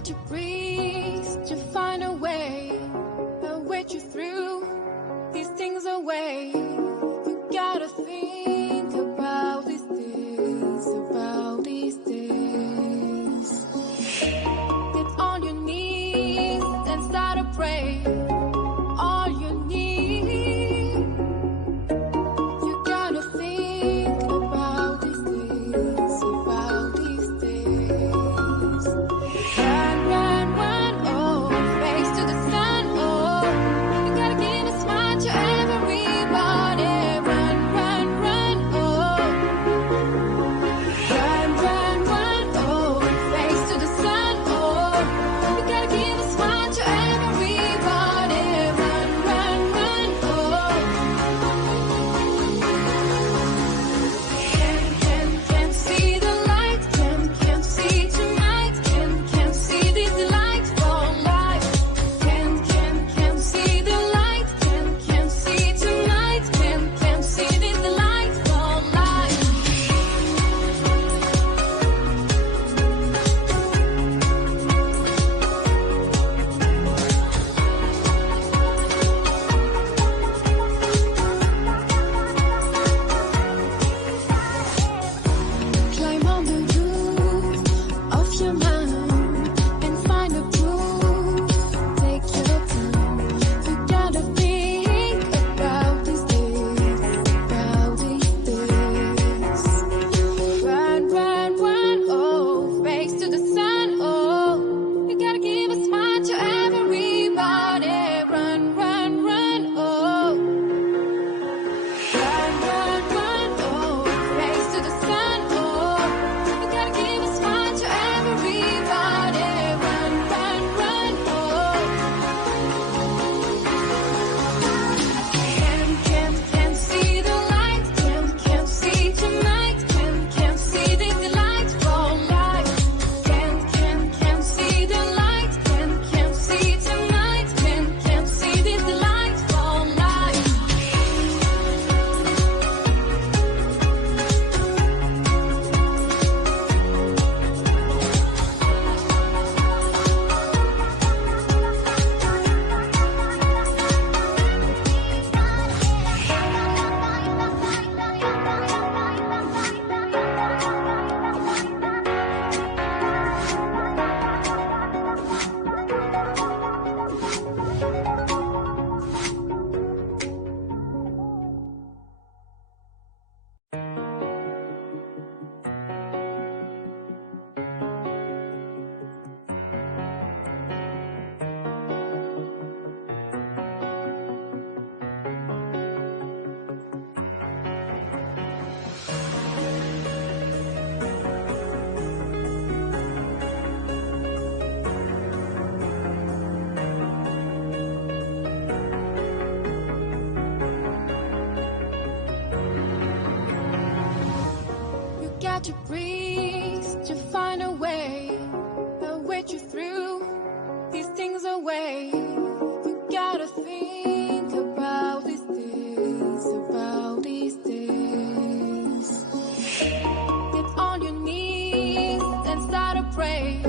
got to breathe to find a way. I'll wait you through these things away. You gotta think about these days, about these days. Get on your knees and start to pray. All you need. You gotta think about these days, about these days. Run, run, run, oh, face to the sun, oh. You gotta give a smile to everybody. Run, run, run, oh. Run, run, run, oh, face to the sun, oh. You gotta give a smile to everybody. Run, run, run, oh. Can't see the light, can't see tonight, can't see these lights for life. Can't see the light, can't see tonight, can't see these lights for life. Climb on the roof of your mind and find a groove. Take your time. You gotta think about these days, about these days. Run, run, run, oh, face to the sun, oh. You gotta give a smile to everybody. Run, run, run, oh. Run, run, run, oh, face to the sun, oh. You gotta give a smile to everybody. Run, run, run, oh. Can't see the light, can't see tonight, can't see these lights for life. Can't see the light, can't see tonight, can't see these lights for life. You got to breathe to find a way. I'll wait you through these things away. You gotta think about these days, about these days. Get on your knees and start to pray.